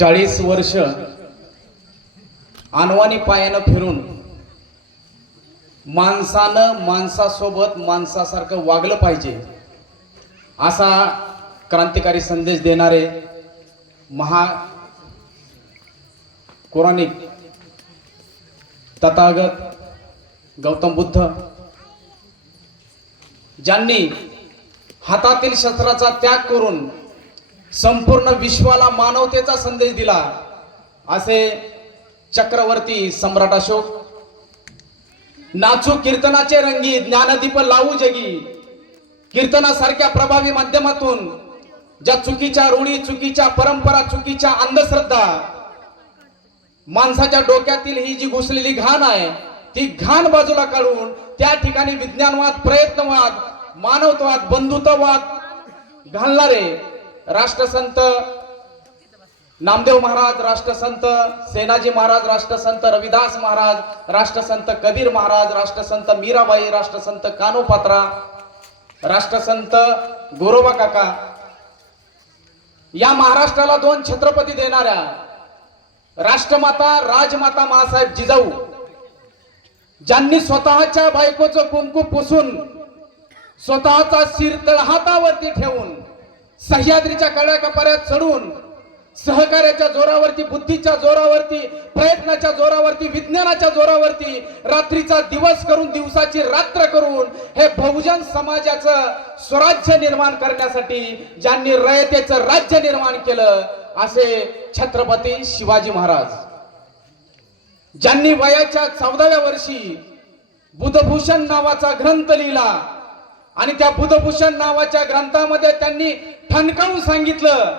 40 वर्ष अनवाणी पायानं फिरून माणसानं माणसासोबत माणसासारखं वागलं पाहिजे असा क्रांतिकारी संदेश देणारे महाकुरानिक तथागत गौतम बुद्ध ज्यांनी हातातील शस्त्राचा त्याग करून संपूर्ण विश्वाला मानवतेचा संदेश दिला असे चक्रवर्ती सम्राट अशोक नाचू कीर्तनाचे रंगी ज्ञानदीप लावू जगी कीर्तनासारख्या प्रभावी माध्यमातून ज्या चुकीच्या रूढी चुकीच्या परंपरा चुकीच्या अंधश्रद्धा माणसाच्या डोक्यातील ही जी घुसलेली घाण आहे ती घाण बाजूला काढून त्या ठिकाणी विज्ञानवाद प्रयत्नवाद मानवतावाद बंधुत्ववाद घालणारे राष्ट्रसंत नामदेव महाराज राष्ट्रसंत सेनाजी महाराज राष्ट्रसंत रविदास महाराज राष्ट्रसंत कबीर महाराज राष्ट्रसंत मीराबाई राष्ट्रसंत कानोपात्रा राष्ट्रसंत गोरोबा काका या महाराष्ट्राला 2 छत्रपती देणाऱ्या राष्ट्रमाता राजमाता मासाहेब जिजाऊ ज्यांनी स्वतःच्या बायकोचं कुंकू पुसून स्वतःचा शिर तळहातावरती ठेवून सह्याद्रीच्या कड्याकपाऱ्यात चढून सहकार्याच्या जोरावरती बुद्धीच्या जोरावरती प्रयत्नाच्या जोरावरती विज्ञानाच्या जोरावरती रात्रीचा दिवस करून दिवसाची रात्र करून हे बहुजन समाजाचं स्वराज्य निर्माण करण्यासाठी ज्यांनी रयतेचं राज्य निर्माण केलं असे छत्रपती शिवाजी महाराज ज्यांनी वयाच्या 14व्या वर्षी बुधभूषण नावाचा ग्रंथ लिहिला आणि त्या बुधभूषण नावाच्या ग्रंथामध्ये त्यांनी ठणकावून सांगितलं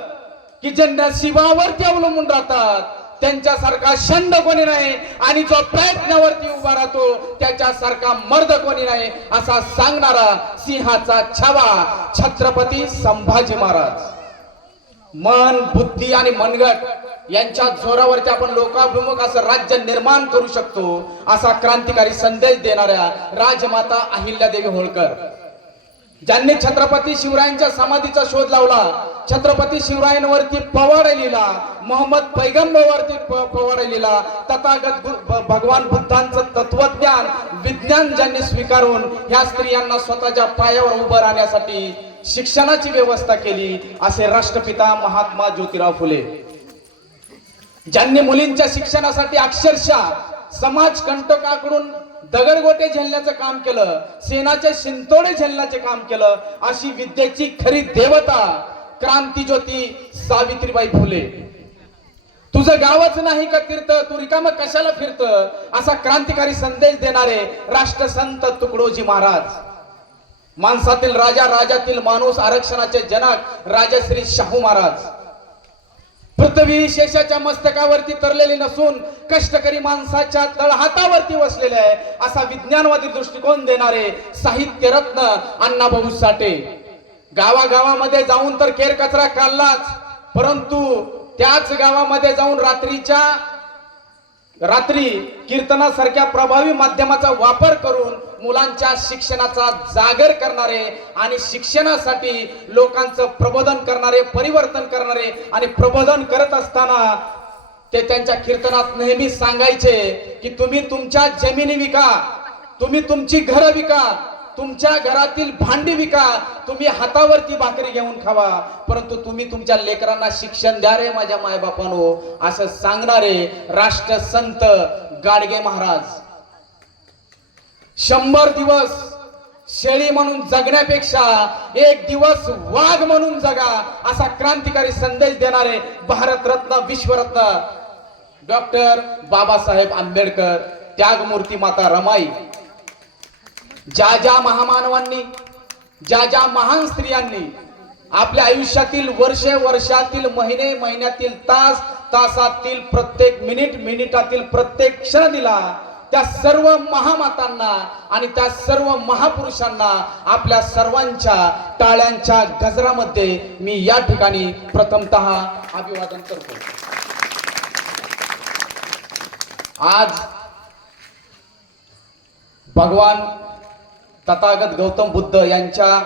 की जे नशिबावरती अवलंबून राहतात त्यांच्यासारखा षंड कोणी नाही आणि जो प्रयत्नावरती उभा राहतो त्याच्यासारखा मर्द कोणी नाही असा सांगणारा सिंहाचा छावा छत्रपती संभाजी महाराज मन बुद्धी आणि मनगट यांच्या जोरावरती आपण लोकाभिमुख असं राज्य निर्माण करू शकतो असा क्रांतिकारी संदेश देणाऱ्या राजमाता अहिल्यादेवी होळकर ज्यांनी छत्रपती शिवरायांच्या समाधीचा शोध लावला छत्रपती शिवरायांवरती पवाडा लिहिला मोहम्मद पैगंबरवरती पवाडा लिहिला तथागत भगवान बुद्धांचं तत्वज्ञान विज्ञान ज्यांनी स्वीकारून ह्या स्त्रियांना स्वतःच्या पायावर उभं राहण्यासाठी शिक्षणाची व्यवस्था केली असे राष्ट्रपिता महात्मा ज्योतिराव फुले ज्यांनी मुलींच्या शिक्षणासाठी अक्षरशः समाज कंटकाकडून दगडगोटे झेलण्याचं काम केलं सेनाचे शिंतोडे झेलण्याचे काम केलं अशी विद्येची खरी देवता क्रांतिज्योती सावित्रीबाई फुले तुझं गावच नाही का तीर्थ तू रिकाम कशाला फिरत असा क्रांतिकारी संदेश देणारे राष्ट्रसंत तुकडोजी महाराज माणसातील राजा राजातील माणूस आरक्षणाचे जनक राजश्री शाहू महाराज पृथ्वी शेषाच्या मस्तकावरती तरलेली नसून कष्टकरी माणसाच्या तळहातावरती वसलेले आहे असा विज्ञानवादी दृष्टिकोन देणारे साहित्य रत्न अण्णाभाऊ साठे गावागावामध्ये जाऊन तर केर कचरा काढलाच परंतु त्याच गावामध्ये जाऊन रात्री कीर्तनासारख्या प्रभावी माध्यमाचा वापर करून मुलांच्या शिक्षणाचा जागर करणारे आणि शिक्षणासाठी लोकांचं प्रबोधन करणारे परिवर्तन करणारे आणि प्रबोधन करत असताना ते त्यांच्या कीर्तनात नेहमी सांगायचे की तुम्ही तुमच्या जमिनी विका तुम्ही तुमची घरं विका तुमच्या घरातील भांडी विका तुम्ही हातावरती भाकरी घेऊन खावा परंतु तुम्ही तुमच्या लेकरांना शिक्षण द्या रे माझ्या मायबापानो असं सांगणारे राष्ट्रसंत गाडगे महाराज 100 दिवस शेळी म्हणून जगण्यापेक्षा 1 दिवस वाघ म्हणून जगा असा क्रांतिकारी संदेश देणारे भारतरत्न विश्वरत्न डॉक्टर बाबासाहेब आंबेडकर त्यागमूर्ती माता रमाई ज्या महामानवांनी ज्या महान स्त्रियांनी आपल्या आयुष्यातील वर्षातील महिने महिन्यातील तासातील प्रत्येक मिनिटातील प्रत्येक क्षण दिला त्या सर्व महामातांना आणि त्या सर्व महापुरुषांना आपल्या सर्वांच्या टाळ्यांच्या गजरामध्ये मी या ठिकाणी प्रथमतः अभिवादन करतो। आज भगवान तथागत गौतम बुद्ध यांच्या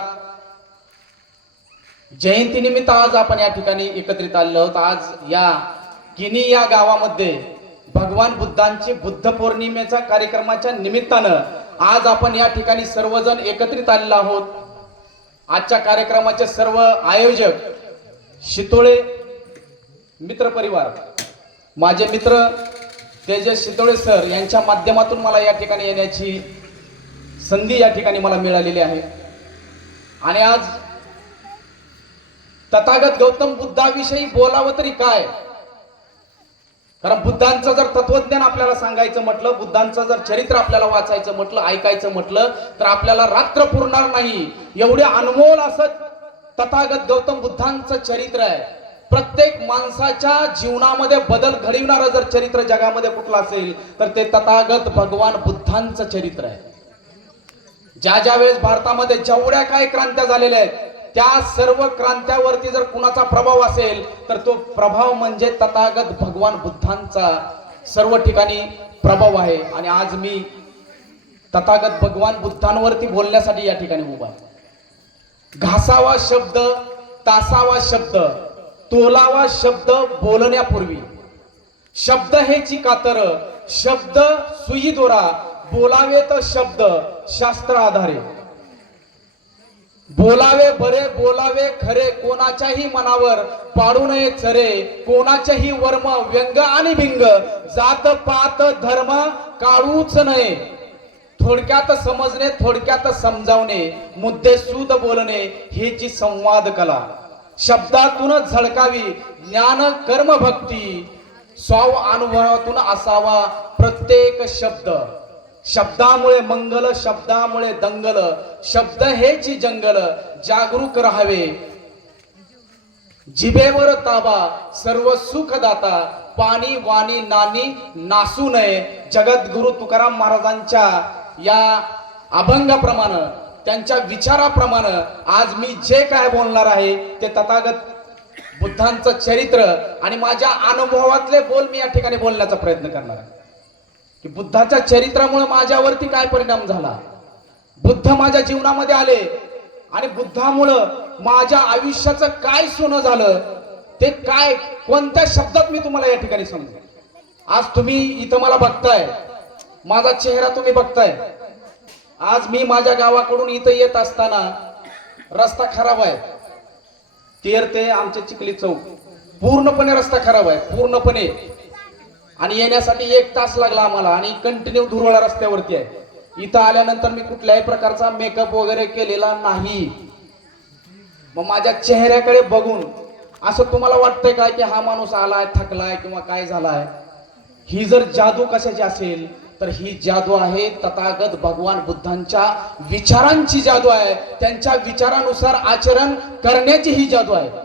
जयंतीनिमित्त आज आपण या ठिकाणी एकत्रित आलेलो आहोत। आज या किनी या गावामध्ये भगवान बुद्धांची बुद्ध पौर्णिमेचा कार्यक्रमाच्या निमित्तानं आज आपण या ठिकाणी सर्वजण एकत्रित आलेलो आहोत। आजच्या कार्यक्रमाचे सर्व आयोजक शितोळे मित्र परिवार, माझे मित्र तेजस शितोळे सर यांच्या माध्यमातून मला या ठिकाणी येण्याची संधी या ठिकाणी मला मिळालेली आहे। आणि आज तथागत गौतम बुद्धाविषयी बोलावं तरी काय, कारण बुद्धांचं जर तत्वज्ञान आपल्याला सांगायचं म्हटलं, बुद्धांचं जर चरित्र आपल्याला वाचायचं म्हटलं, ऐकायचं म्हटलं तर आपल्याला रात्र पुरणार नाही। एवढे अनमोल असं तथागत गौतम बुद्धांचं चरित्र आहे। प्रत्येक माणसाच्या जीवनामध्ये बदल घडविणारं जर चरित्र जगामध्ये कुठलं असेल तर ते तथागत भगवान बुद्धांचं चरित्र आहे। ज्या वेळेस भारतामध्ये जेवढ्या काही क्रांत्या झालेल्या आहेत त्या सर्व क्रांत्यावरती जर कुणाचा प्रभाव असेल तर तो प्रभाव म्हणजे तथागत भगवान बुद्धांचा सर्व ठिकाणी प्रभाव आहे। आणि आज मी तथागत भगवान बुद्धांवरती बोलण्यासाठी या ठिकाणी उभा आहे। घासावा शब्द, तासावा शब्द, तोलावा शब्द बोलण्यापूर्वी, शब्द हेची कातर, शब्द सुई दोरा, बोलावेत शब्द शास्त्र आधारे। बोलावे बरे, बोलावे खरे, कोणाच्याही मनावर पाडू नये चरे, कोणाच्याही वर्म व्यंग आणि भिंग, जात पात धर्म काढूच नये। थोडक्यात समजणे, थोडक्यात समजावणे, मुद्दे सूद बोलणे हेची संवाद कला। शब्दातून झळकावी ज्ञान कर्म भक्ती, स्वाव अनुभवातून असावा प्रत्येक शब्द। शब्दामुळे मंगल, शब्दामुळे दंगल, शब्द हेची जंगल, जागरूक राहावे जिभेवर ताबा, सर्व सुखदाता, पाणी वाणी नानी नासू नये। जगद्गुरु तुकाराम महाराजांच्या या अभंगाप्रमाणे, त्यांच्या विचाराप्रमाणे आज मी जे काय बोलणार आहे ते तथागत बुद्धांचं चरित्र आणि माझ्या अनुभवातले बोल मी या ठिकाणी बोलण्याचा प्रयत्न करणार आहे की बुद्धाच्या चरित्रामुळे माझ्यावरती काय परिणाम झाला, बुद्ध माझ्या जीवनामध्ये आले आणि बुद्धामुळं माझ्या आयुष्याचं काय सोनं झालं ते काय, कोणत्या शब्दात मी तुम्हाला या ठिकाणी सांगतो। आज तुम्ही इथं मला बघताय, माझा चेहरा तुम्ही बघताय। आज मी माझ्या गावाकडून इथं येत असताना रस्ता खराब आहे, तेर ते आमचे चिखली चौक पूर्णपणे रस्ता खराब आहे, पूर्णपणे। आणि येण्यासाठी 1 तास लागला आम्हाला आणि कंटिन्यू धुरळा रस्त्यावरती आहे। इथं आल्यानंतर मी कुठल्याही प्रकारचा मेकअप वगैरे केलेला नाही। मग माझ्या चेहऱ्याकडे बघून असं तुम्हाला वाटतंय काय की हा माणूस आलाय, थकलाय किंवा काय झालाय? ही जर जादू कशाची असेल तर ही जादू आहे तथागत भगवान बुद्धांच्या विचारांची जादू आहे, त्यांच्या विचारानुसार आचरण करण्याची ही जादू आहे।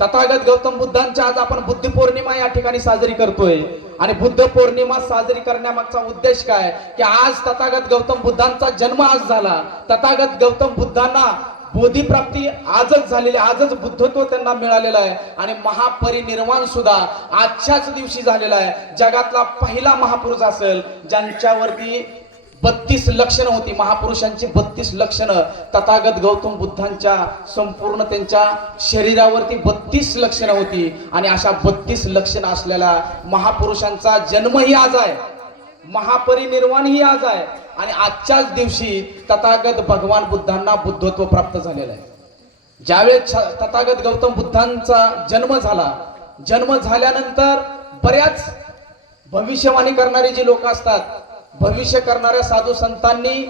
तथागत गौतम बुद्धांच्या आज आपण बुद्ध पौर्णिमा या ठिकाणी साजरी करतोय आणि बुद्ध पौर्णिमा साजरी करण्यामागचा उद्देश काय की आज तथागत गौतम बुद्धांचा जन्म आज झाला। तथागत गौतम बुद्धांना बोधिप्राप्ती आजच झालेली, आजच बुद्धत्व त्यांना मिळालेलं आहे आणि महापरिनिर्वाण सुद्धा आजच्याच दिवशी झालेला आहे। जगातला पहिला महापुरुष असेल ज्यांच्यावरती 32 लक्षणं होती, महापुरुषांची 32 लक्षणं तथागत गौतम बुद्धांच्या संपूर्ण त्यांच्या शरीरावरती 32 लक्षणं होती आणि अशा 32 लक्षणं असलेल्या महापुरुषांचा जन्मही आज आहे, महापरिनिर्वाण ही आज आहे आणि आजच्याच दिवशी तथागत भगवान बुद्धांना बुद्धत्व प्राप्त झालेलं आहे। ज्यावेळेस तथागत गौतम बुद्धांचा जन्म झाला, जन्म झाल्यानंतर बऱ्याच भविष्यवाणी करणारे जे लोक असतात, भविष्य करणाऱ्या साधू संतांनी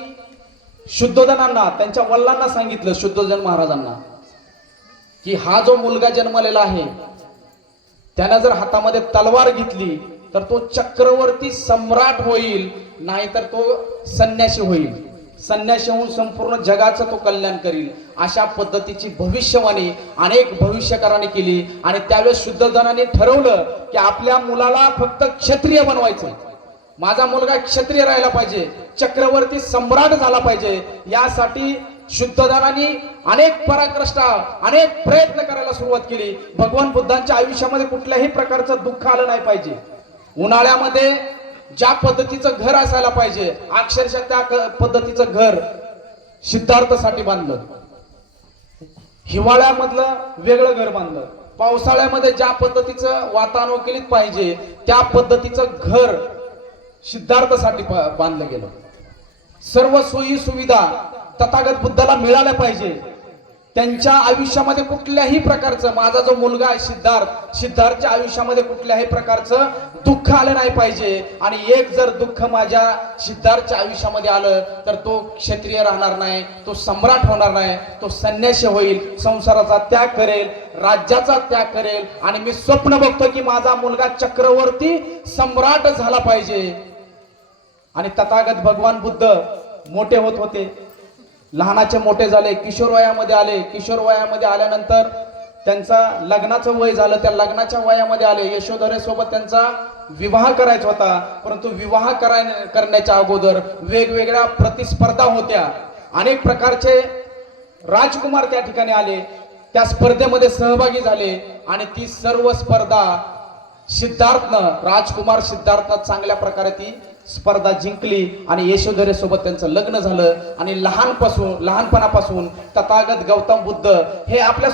शुद्धोधनांना, त्यांच्या वडिलांना सांगितलं, शुद्धोधन महाराजांना, की हा जो मुलगा जन्मलेला आहे त्यानं जर हातामध्ये तलवार घेतली तर तो चक्रवर्ती सम्राट होईल, नाहीतर तो संन्यासी होईल, संन्यासी होऊन संपूर्ण जगाचं तो कल्याण करील। अशा पद्धतीची भविष्यवाणी अनेक भविष्यकारांनी केली आणि त्यावेळेस शुद्धोधनाने ठरवलं की आपल्या मुलाला फक्त क्षत्रिय बनवायचं, माझा मुलगा क्षत्रिय राहायला पाहिजे, चक्रवर्ती सम्राट झाला पाहिजे। यासाठी शुद्धोधनाने अनेक पराक्रष्टा, अनेक प्रयत्न करायला सुरुवात केली। भगवान बुद्धांच्या आयुष्यामध्ये कुठल्याही प्रकारचं दुःख आलं नाही पाहिजे। उन्हाळ्यामध्ये ज्या पद्धतीचं घर असायला पाहिजे अक्षरशः त्या पद्धतीचं घर सिद्धार्थासाठी बांधलं, हिवाळ्यामधलं वेगळं घर बांधलं, पावसाळ्यामध्ये ज्या पद्धतीचं वातानुकूलित पाहिजे त्या पद्धतीचं घर सिद्धार्थासाठी बांधलं गेलं. सर्व सोयी सुविधा तथागत बुद्धाला मिळाल्या पाहिजे. त्यांच्या आयुष्यामध्ये कुठल्याही प्रकारचं, माझा जो मुलगा आहे सिद्धार्थच्या आयुष्यामध्ये कुठल्याही प्रकारचं दुःख आलं नाही पाहिजे. आणि एक जर दुःख माझ्या सिद्धार्थच्या आयुष्यामध्ये आलं तर तो क्षत्रिय राहणार नाही, तो सम्राट होणार नाही, तो संन्यासी होईल, संसाराचा त्याग करेल, राज्याचा त्याग करेल. आणि मी स्वप्न बघतो की माझा मुलगा चक्रवर्ती सम्राट झाला पाहिजे. आणि तथागत भगवान बुद्ध मोठे होत होते, लहानाचे मोठे झाले, किशोर वयामध्ये आले. किशोर वयामध्ये आल्यानंतर त्यांचा लग्नाचं वय झालं, त्या लग्नाच्या वयामध्ये आले. यशोधरेसोबत त्यांचा विवाह करायचा होता, परंतु विवाह करण्याच्या अगोदर वेगवेगळ्या प्रतिस्पर्धा होत्या. अनेक प्रकारचे राजकुमार त्या ठिकाणी आले, त्या स्पर्धेमध्ये सहभागी झाले. आणि ती सर्व स्पर्धा राजकुमार सिद्धार्थनं चांगल्या प्रकारे ती स्पर्धा जिंकली आणि यशोधरेसोबत त्यांचं लग्न झालं. आणि लहानपणापासून तथागत गौतम बुद्ध हे आपल्या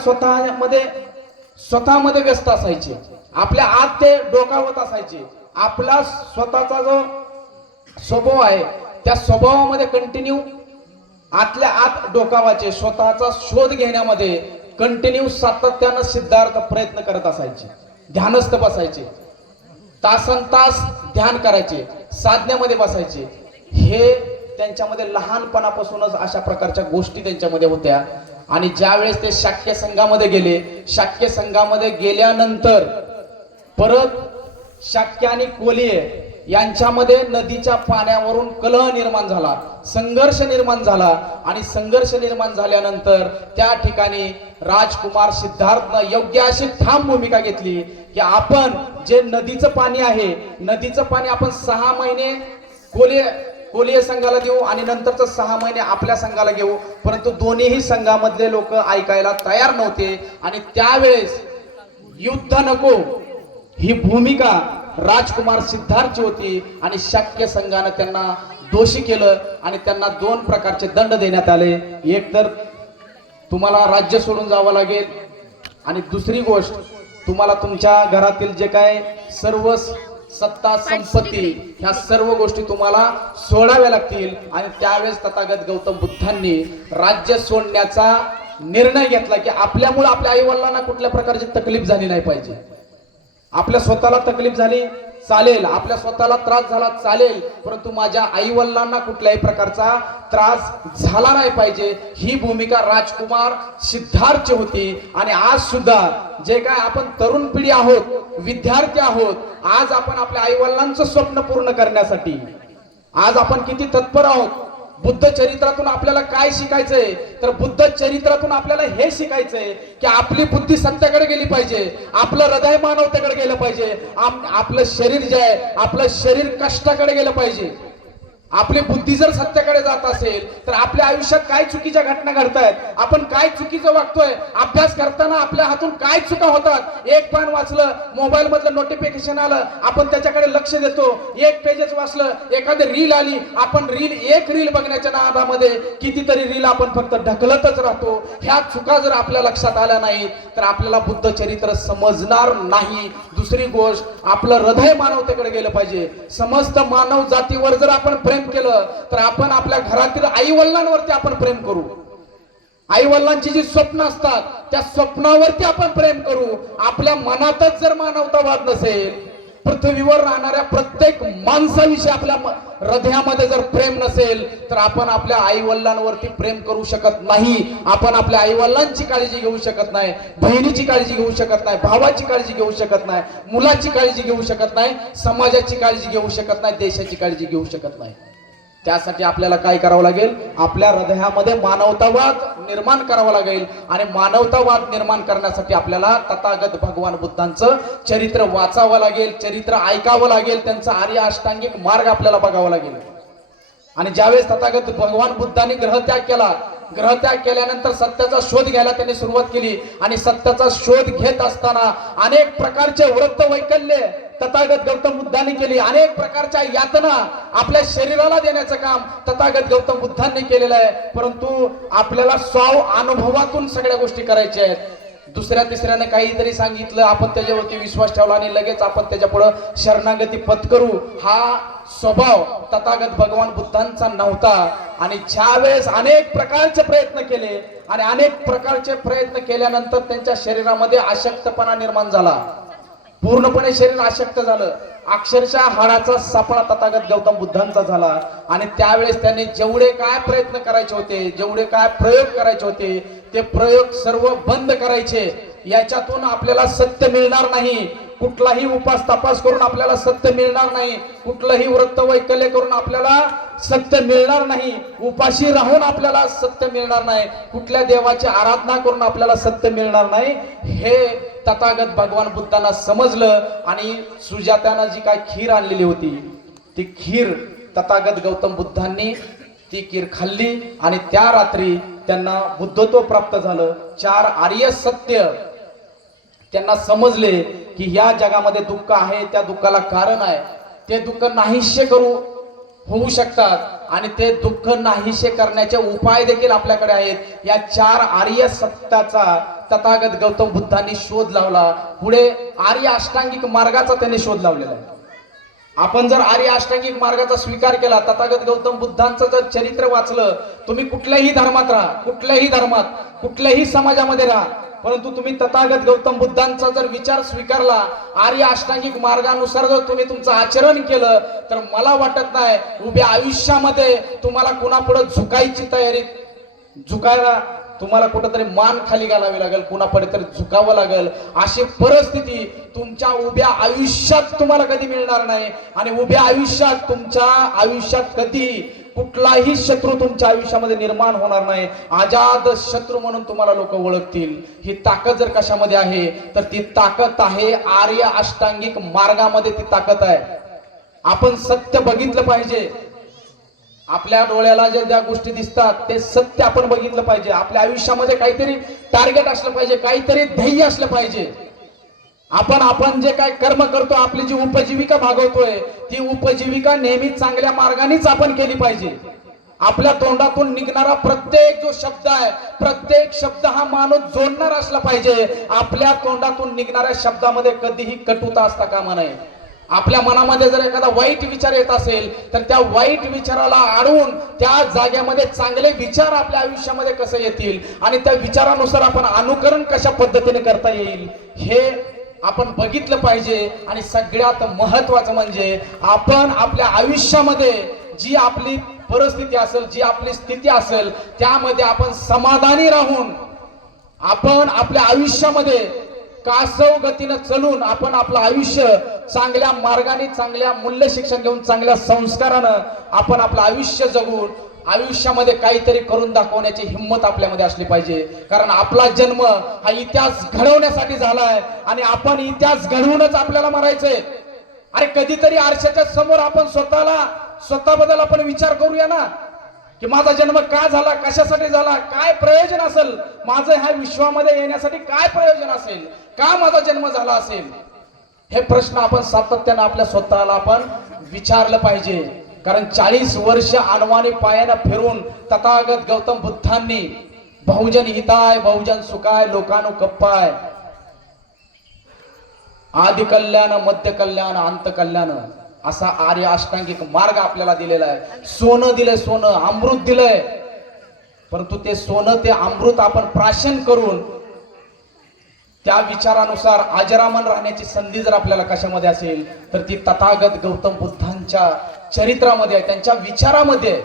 स्वतःमध्ये व्यस्त असायचे. आपल्या आत ते डोकावत असायचे. आपला स्वतःचा जो स्वभाव आहे त्या स्वभावामध्ये कंटिन्यू आतल्या आत डोकावाचे, स्वतःचा शोध घेण्यामध्ये कंटिन्यू सातत्यानं सिद्धार्थ प्रयत्न करत असायचे. ध्यानस्थ बसायचे, तासनतास ध्यान करायचे, साधनेमध्ये बसायचे. हे त्यांच्यामध्ये लहानपणापासूनच अशा प्रकारच्या गोष्टी त्यांच्यामध्ये होत्या. आणि ज्या वेळेस ते शाक्य संघामध्ये गेले, शाक्य संघामध्ये गेल्यानंतर परत शाक्य आणि कोलिय यांच्यामध्ये नदीच्या पाण्यावरून कलह निर्माण झाला, संघर्ष निर्माण झाला. आणि संघर्ष निर्माण झाल्यानंतर त्या ठिकाणी राजकुमार सिद्धार्थनं योग्य अशी ठाम भूमिका घेतली की आपण जे नदीचं पाणी आहे, नदीचं पाणी आपण 6 महिने कोलिय संघाला देऊ आणि नंतरचं 6 महिने आपल्या संघाला घेऊ. परंतु दोन्हीही संघामधले लोक ऐकायला तयार नव्हते. आणि त्यावेळेस युद्ध नको ही भूमिका राजकुमार सिद्धार्थची होती. आणि शाक्य संघाने त्यांना दोषी केलं आणि त्यांना 2 प्रकारचे दंड देण्यात आले. एक तर तुम्हाला राज्य सोडून जावं लागेल, आणि दुसरी गोष्ट तुम्हाला तुमच्या घरातील जे काय सर्व सत्ता संपत्ती ह्या सर्व गोष्टी तुम्हाला सोडाव्या लागतील. आणि त्यावेळेस तथागत गौतम बुद्धांनी राज्य सोडण्याचा निर्णय घेतला की आपल्यामुळे आपल्या आई वडिलांना कुठल्या प्रकारची तकलीफ झाली नाही पाहिजे. आपल्या स्वतःला तकलीफ झाली चालेल, आपल्या स्वतःला त्रास झाला चालेल, परंतु माझ्या आई वडिलांना कुठल्याही प्रकारचा त्रास झाला नाही पाहिजे. ही भूमिका राजकुमार सिद्धार्थची होती. आणि आज सुद्धा जे काय आपण तरुण पिढी आहोत, विद्यार्थी आहोत, आज आपण आपल्या आई वडिलांचं स्वप्न पूर्ण करण्यासाठी आज आपण किती तत्पर आहोत. बुद्ध चरित्रातून आपल्याला काय शिकायचंय, तर बुद्ध चरित्रातून आपल्याला हे शिकायचंय की आपली बुद्धी सत्याकडे गेली पाहिजे, आपलं हृदय मानवतेकडे गेलं पाहिजे, आपलं शरीर जे आहे आपलं शरीर कष्टाकडे गेलं पाहिजे. आपली बुद्धी जर सत्याकडे जात असेल तर आपल्या आयुष्यात काय चुकीच्या घटना घडतायत, आपण काय चुकीचं वागतोय, अभ्यास करताना आपल्या हातून काय चुका होतात. एक पान वाचलं, मोबाईल मधलं नोटिफिकेशन आलं, आपण त्याच्याकडे लक्ष देतो. एक पेजच वाचलं, एखादी रील आली, आपण एक रील बघण्याच्या नादामध्ये कितीतरी रील आपण फक्त ढकलतच राहतो. ह्या चुका जर आपल्या लक्षात आल्या नाहीत तर आपल्याला बुद्ध चरित्र समजणार नाही. दुसरी गोष्ट, आपलं हृदय मानवतेकडे गेलं पाहिजे. समस्त मानव जातीवर जर आपण प्रेम केलं तर आपण आपल्या घरातील आई वडिलांवरती आपण प्रेम करू. आई वडिलांची जी स्वप्न असतात त्या स्वप्नावरती आपण प्रेम करू. आपल्या मनातच जर मानवतावाद नसेल, पृथ्वीवर राहणाऱ्या प्रत्येक माणसाविषयी आपल्या हृदयामध्ये जर प्रेम नसेल तर आपण आपल्या आई वडिलांवरती प्रेम करू शकत नाही. आपण आपल्या आई वडिलांची काळजी घेऊ शकत नाही, बहिणीची काळजी घेऊ शकत नाही, भावाची काळजी घेऊ शकत नाही, मुलाची काळजी घेऊ शकत नाही, समाजाची काळजी घेऊ शकत नाही, देशाची काळजी घेऊ शकत नाही. त्यासाठी आपल्याला काय करावं लागेल, आपल्या हृदयामध्ये मानवतावाद निर्माण करावा लागेल. आणि मानवतावाद निर्माण करण्यासाठी आपल्याला तथागत भगवान बुद्धांचं चरित्र वाचावं लागेल, चरित्र ऐकावं लागेल, त्यांचा आर्य अष्टांगिक मार्ग आपल्याला बघावा लागेल. आणि ज्यावेळेस तथागत भगवान बुद्धांनी ग्रहत्याग केला, ग्रहत्याग केल्यानंतर सत्याचा शोध घ्यायला त्यांनी सुरुवात केली. आणि सत्याचा शोध घेत असताना अनेक प्रकारचे वृत्त वैकल्य तथागत गौतम बुद्धांनी केली. अनेक प्रकारच्या यातना आपल्या शरीराला देण्याचं काम तथागत गौतम बुद्धांनी केलेलं आहे. परंतु आपल्याला स्व अनुभवातून सगळ्या गोष्टी करायच्या आहेत. दुसऱ्या तिसऱ्याने काहीतरी सांगितलं, आपण त्याच्यावरती विश्वास ठेवला आणि लगेच आपण त्याच्या पुढे शरणागती पत्करू, हा स्वभाव तथागत भगवान बुद्धांचा नव्हता. आणि ज्यावेळेस अनेक प्रकारचे प्रयत्न केले आणि अनेक प्रकारचे प्रयत्न केल्यानंतर त्यांच्या शरीरामध्ये अशक्तपणा निर्माण झाला, पूर्णपणे शरीर अशक्त झालं, अक्षरशः हाडाचा सापळा तथागत गौतम बुद्धांचा झाला. आणि त्यावेळेस त्यांनी जेवढे काय प्रयत्न करायचे होते, जेवढे काय प्रयोग करायचे होते, ते प्रयोग सर्व बंद करायचे. याच्यातून आपल्याला सत्य मिळणार नाही, कुठलाही उपास तपास करून आपल्याला सत्य मिळणार नाही, कुठलंही व्रत वैकल्य करून आपल्याला सत्य मिळणार नाही, उपाशी राहून आपल्याला सत्य मिळणार नाही, कुठल्या देवाची आराधना करून आपल्याला सत्य मिळणार नाही. हे तथागत भगवान बुद्धांना समजलं. आणि सुजात्यानं जी काय खीर आणलेली होती, ती खीर तथागत गौतम बुद्धांनी ती खीर खाल्ली आणि त्या रात्री त्यांना बुद्धत्व प्राप्त झालं. 4 आर्य सत्य त्यांना समजले की या जगामध्ये दुःख आहे, त्या दुःखाला कारण आहे, ते दुःख नाहीशे होऊ शकतात आणि ते दुःख नाहीशे करण्याचे उपाय देखील आपल्याकडे आहेत. या 4 आर्य सत्याचा तथागत गौतम बुद्धांनी शोध लावला. पुढे आर्य अष्टांगिक मार्गाचा त्यांनी शोध लावलेला आहे. आपण जर आर्य अष्टांगिक मार्गाचा स्वीकार केला, तथागत गौतम बुद्धांचं जर चरित्र वाचलं, तुम्ही कुठल्याही धर्मात राहा, कुठल्याही धर्मात, कुठल्याही समाजामध्ये राहा, परंतु तुम्ही तथागत गौतम बुद्धांचा जर विचार स्वीकारला, आर्य अष्टांगिक मार्गानुसार जर तुम्ही तुमचं आचरण केलं, तर मला वाटत नाही उभ्या आयुष्यामध्ये तुम्हाला कुणापुढे झुकायची तयारी, झुकायला तुम्हाला कुठंतरी मान खाली घालावी लागेल, कुणापुढे तरी झुकावं लागेल. अशी परिस्थिती तुमच्या उभ्या आयुष्यात तुम्हाला कधी मिळणार नाही. आणि उभ्या आयुष्यात तुमच्या आयुष्यात कधी कुठलाही शत्रू तुमच्या आयुष्यामध्ये निर्माण होणार नाही. अजाद शत्रू म्हणून तुम्हाला लोक ओळखतील. ही ताकद जर कशामध्ये आहे, तर ती ताकद आहे आर्य अष्टांगिक मार्गामध्ये, ती ताकद आहे. आपण सत्य बघितलं पाहिजे. आपल्या डोळ्याला ज्या गोष्टी दिसतात ते सत्य आपण बघितलं पाहिजे. आपल्या आयुष्यामध्ये काहीतरी टार्गेट असलं पाहिजे, काहीतरी ध्येय असलं पाहिजे. आपण जे काय कर्म करतो, आपली जी उपजीविका भागवतोय, ती उपजीविका नेहमी चांगल्या मार्गानेच आपण केली पाहिजे. आपल्या तोंडातून निघणारा प्रत्येक जो शब्द आहे, प्रत्येक शब्द हा माणूस जोडणार असला पाहिजे. आपल्या तोंडातून निघणाऱ्या शब्दामध्ये कधीही कटुता असता कामा नये. आपल्या मनामध्ये जर एखादा वाईट विचार येत असेल, तर त्या वाईट विचाराला अडवून त्या जाग्यामध्ये चांगले विचार आपल्या आयुष्यामध्ये कसे येतील आणि त्या विचारानुसार आपण अनुकरण कशा पद्धतीने करता येईल, हे आपण बघितलं पाहिजे. आणि सगळ्यात महत्वाचं म्हणजे आपण आपल्या आयुष्यामध्ये जी आपली परिस्थिती असेल, जी आपली स्थिती असेल, त्यामध्ये आपण समाधानी राहून आपण आपल्या आयुष्यामध्ये कासव गतीनं चलून आपण आपलं आयुष्य चांगल्या मार्गाने, चांगल्या मूल्य शिक्षण घेऊन, चांगल्या संस्कारानं आपण आपलं आयुष्य जगून आयुष्यामध्ये काहीतरी करून दाखवण्याची हिंमत आपल्यामध्ये असली पाहिजे. कारण आपला जन्म हा इतिहास घडवण्यासाठी झालाय आणि आपण इतिहास घडवूनच आपल्याला मरायचंय. अरे कधीतरी आरशाच्या समोर आपण स्वतःबद्दल आपण विचार करूया ना, की माझा जन्म का झाला, कशासाठी झाला, काय प्रयोजन असेल माझं ह्या विश्वामध्ये येण्यासाठी, काय प्रयोजन असेल, का माझा जन्म झाला असेल, हे प्रश्न आपण सातत्यानं आपल्या स्वतःला आपण विचारलं पाहिजे. कारण 40 वर्ष अनवाणी पायानं फिरून तथागत गौतम बुद्धांनी बहुजन हिताय बहुजन सुखाय लोकानु कप्पाय, आदि कल्याण मध्य कल्याण अंत कल्याण, असा आर्य अष्टांगिक मार्ग आपल्याला दिलेला आहे. सोनं दिलंय, सोनं अमृत दिलंय, परंतु ते सोनं ते अमृत आपण प्राशन करून त्या विचारानुसार अजरामर राहण्याची संधी जर आपल्याला कशामध्ये असेल, तर ती तथागत गौतम बुद्धांच्या चरित्रामध्ये, त्यांच्या विचारामध्ये.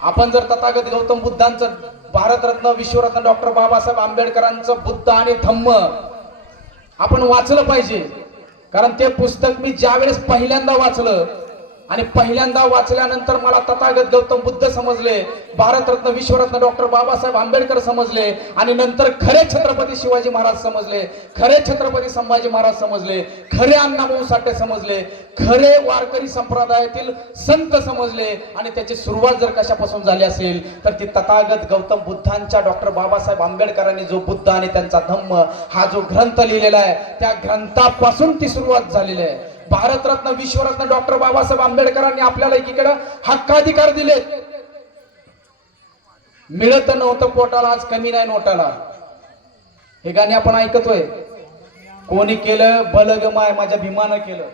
आपण जर तथागत गौतम बुद्धांचं भारतरत्न विश्वरत्न डॉक्टर बाबासाहेब आंबेडकरांचं बुद्ध आणि धम्म आपण वाचलं पाहिजे. कारण ते पुस्तक मी ज्यावेळेस पहिल्यांदा वाचलं आणि पहिल्यांदा वाचल्यानंतर मला तथागत गौतम बुद्ध समजले, भारतरत्न विश्वरत्न डॉक्टर बाबासाहेब आंबेडकर समजले आणि नंतर खरे छत्रपती शिवाजी महाराज समजले, खरे छत्रपती संभाजी महाराज समजले, खरे अण्णाभाऊ साठे समजले, खरे वारकरी संप्रदायातील संत समजले. आणि त्याची सुरुवात जर कशापासून झाली असेल, तर ती तथागत गौतम बुद्धांच्या डॉक्टर बाबासाहेब आंबेडकरांनी जो बुद्ध आणि त्यांचा धम्म हा जो ग्रंथ लिहिलेला आहे, त्या ग्रंथापासून ती सुरुवात झालेली आहे. भारतरत्न विश्वरत्न डॉक्टर बाबासाहेब आंबेडकरांनी आपल्याला एकीकडे हक्काधिकार दिले. मिळत नव्हतं पोटाला, आज कमी नाही नोटाला. हे गाणे आपण ऐकतोय. कोणी केलं भलं ग माय माझ्या भीमानं केलं.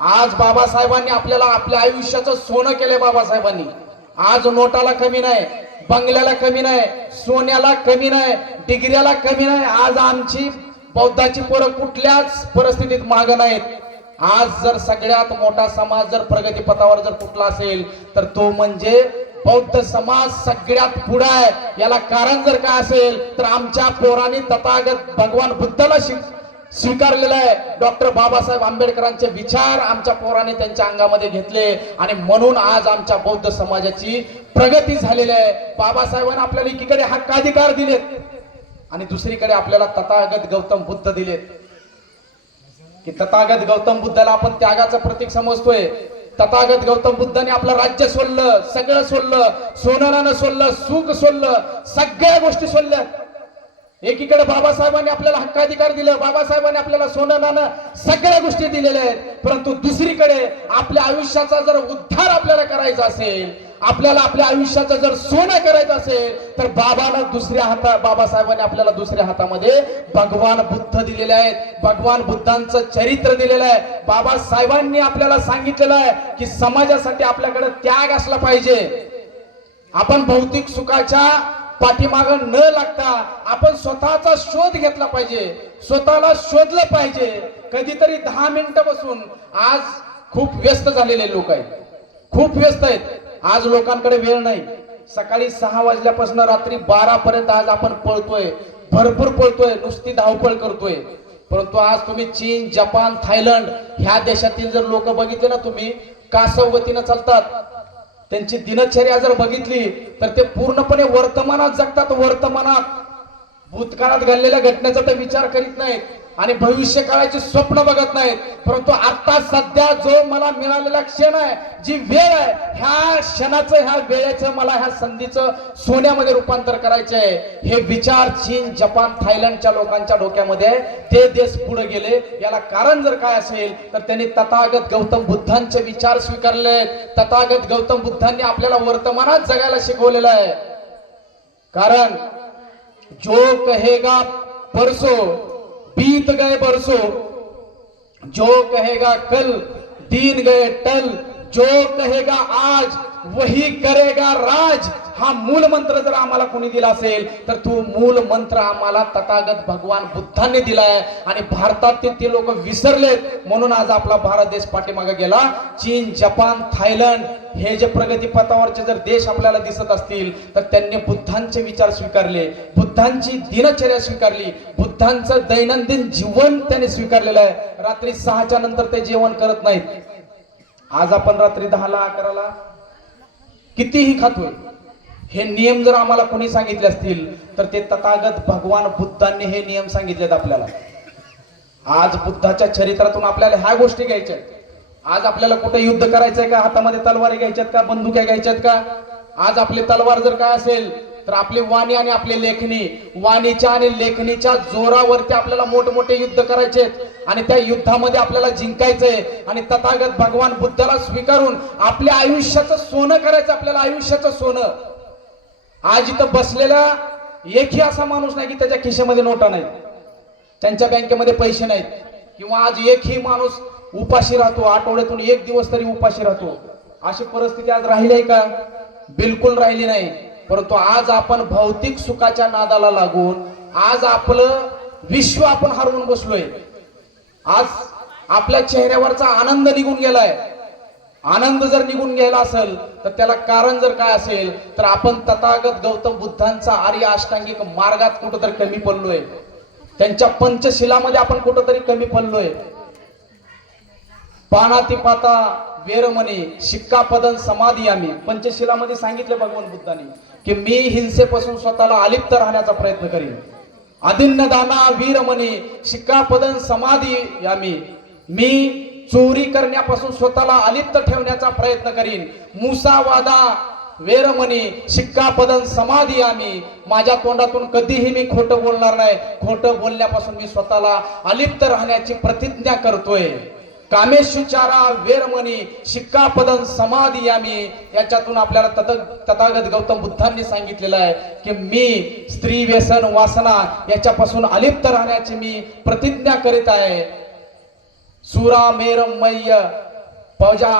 आज बाबासाहेबांनी आपल्याला आपल्या आयुष्याचं सोनं केलंय. बाबासाहेबांनी आज नोटाला कमी नाही, बंगल्याला कमी नाही, सोन्याला कमी नाही, डिग्र्याला कमी नाही. आज आमची बौद्धाची पोरं कुठल्याच परिस्थितीत माग नाहीत. आज जर सगळ्यात मोठा समाज जर प्रगतीपथावर जर कुठला असेल तर तो म्हणजे बौद्ध समाज सगळ्यात पुढे आहे. याला कारण जर काय असेल तर आमच्या पोरांनी तथागत भगवान बुद्धाला स्वीकारलेलं आहे. डॉक्टर बाबासाहेब आंबेडकरांचे विचार आमच्या पोरांनी त्यांच्या अंगामध्ये घेतले आणि म्हणून आज आमच्या बौद्ध समाजाची प्रगती झालेली आहे. बाबासाहेबांनी आपल्याला एकीकडे हक्काधिकार दिलेत आणि दुसरीकडे आपल्याला तथागत गौतम बुद्ध दिलेत. की तथागत गौतम बुद्धाला आपण त्यागाचं प्रतीक समजतोय. तथागत गौतम बुद्धाने आपलं राज्य सोडलं, सगळं सोडलं, सोनं नाणं सोडलं, सुख सोडलं, सगळ्या गोष्टी सोडल्या. एकीकडे बाबासाहेबांनी आपल्याला हक्काधिकार दिलं, बाबासाहेबांनी आपल्याला सोनं नाणं सगळ्या गोष्टी दिलेल्या आहेत. परंतु दुसरीकडे आपल्या आयुष्याचा जर उद्धार आपल्याला करायचा असेल, आपल्याला आपल्या आयुष्याचं जर सोनं करायचं असेल तर बाबासाहेबांनी आपल्याला दुसऱ्या हातामध्ये भगवान बुद्ध दिलेले आहेत. भगवान बुद्धांचं चरित्र दिलेलं आहे. बाबासाहेबांनी आपल्याला सांगितलेलं आहे की समाजासाठी आपल्याकडे त्याग असला पाहिजे. आपण भौतिक सुखाच्या पाठीमाग न लागता आपण स्वतःचा शोध घेतला पाहिजे, स्वतःला शोधलं पाहिजे. कधीतरी 10 मिनिटं बसून आज खूप व्यस्त झालेले लोक आहेत, खूप व्यस्त आहेत. आज लोकांकडे वेळ नाही. सकाळी 6 वाजल्यापासून रात्री 12 पर्यंत आज आपण पळतोय, भरपूर पळतोय, नुसती धावपळ करतोय. परंतु आज तुम्ही चीन, जपान, थायलंड ह्या देशातील जर लोक बघितले ना, तुम्ही कासवगतीनं चालतात. त्यांची दिनचर्या जर बघितली तर ते पूर्णपणे वर्तमानात जगतात. वर्तमानात भूतकाळात घडलेल्या घटनेचा ते विचार करीत नाहीत आणि भविष्य काळाचे स्वप्न बघत नाहीत. परंतु आता सध्या जो मला मिळालेला क्षण आहे, जी वेळ आहे, ह्या क्षणाचं, ह्या वेळेचं, मला ह्या संधीचं सोन्यामध्ये रूपांतर करायचं आहे. हे विचार चीन, जपान, थायलंडच्या लोकांच्या डोक्यामध्ये आहे. ते देश पुढे गेले. याला कारण जर काय असेल तर त्यांनी तथागत गौतम बुद्धांचे विचार स्वीकारले आहेत. तथागत गौतम बुद्धांनी आपल्याला वर्तमानात जगायला शिकवलेलं आहे. कारण जो कहेगा परसो बीत गए बरसों, जो कहेगा कल दिन गए टल, जो कहेगा आज वही करेगा राज. हा मूल मंत्र जर आम्हाला कोणी दिला असेल तर तो मूल मंत्र आम्हाला तथागत भगवान बुद्धांनी दिलाय. आणि भारतातील ते लोक विसरलेत म्हणून आज आपला भारत देश पाठीमागे गेला. चीन, जपान, थायलंड हे जे प्रगतीपथावरचे जर देश आपल्याला दिसत असतील तर त्यांनी बुद्धांचे विचार स्वीकारले, बुद्धांची दिनचर्या स्वीकारली, बुद्धांचं दैनंदिन जीवन त्यांनी स्वीकारलेलं आहे. रात्री 6च्या नंतर ते जेवण करत नाहीत. आज आपण रात्री 10ला 11ला कितीही खातोय. हे नियम जर आम्हाला कोणी सांगितले असतील तर ते तथागत भगवान बुद्धांनी हे नियम सांगितलेत आपल्याला. आज बुद्धाच्या चरित्रातून आपल्याला ह्या गोष्टी घ्यायच्या आहेत. आज आपल्याला कुठे युद्ध करायचंय का? हातामध्ये तलवारी घ्यायच्यात का? बंदुक्या घ्यायच्यात का? आज आपली तलवार जर काय असेल तर आपली वाणी आणि आपली लेखणी, वाणीच्या आणि लेखणीच्या जोरावरती आपल्याला मोठमोठे युद्ध करायचे आणि त्या युद्धामध्ये आपल्याला जिंकायचंय. आणि तथागत भगवान बुद्धाला स्वीकारून आपल्या आयुष्याचं सोनं करायचं. आपल्याला आयुष्याचं सोनं. आज इथं बसलेला एकही असा माणूस नाही की त्याच्या खिशामध्ये नोटा नाहीत, त्यांच्या बँकेमध्ये पैसे नाहीत, किंवा आज एकही माणूस उपाशी राहतो, आठवड्यातून 1 दिवस तरी उपाशी राहतो. अशी परिस्थिती आज राहिली आहे का? बिलकुल राहिली नाही. परंतु आज आपण भौतिक सुखाच्या नादाला लागून आज आपलं विश्व आपण हरवून बसलोय. आज आपल्या चेहऱ्यावरचा आनंद निघून गेलाय. आनंद जर निघून गेला असेल तर त्याला कारण जर काय असेल तर आपण तथागत गौतम बुद्धांचा आर्य अष्टांगिक मार्गात कुठंतरी कमी पडलोय. त्यांच्या पंचशिलामध्ये आपण कुठंतरी कमी पडलोय. पानातिपाता वेरमणी शिक्कापदं समाधियामी, पंचशिलामध्ये सांगितले भगवान बुद्धांनी की मी हिंसेपासून स्वतःला अलिप्त राहण्याचा प्रयत्न करीन. अदिन्नदाना वीरमणी शिक्कापदं समाधियामी, मी चोरी करण्यापासून स्वतःला अलिप्त ठेवण्याचा प्रयत्न करीन. मुसावादा वेरमणी शिक्कापदं समाधियामी, माझ्या तोंडातून कधीही मी खोटं बोलणार नाही. खोटं बोलण्यापासून मी स्वतःला अलिप्त राहण्याची प्रतिज्ञा करतोय. कामेशुचारा वेरमणी शिक्कापदं समाधियामी, याच्यातून आपल्याला तथागत गौतम बुद्धांनी सांगितलेलं आहे की मी स्त्री व्यसन वासना याच्यापासून अलिप्त राहण्याची मी प्रतिज्ञा करीत आहे. सुरा मेरमय्य पजा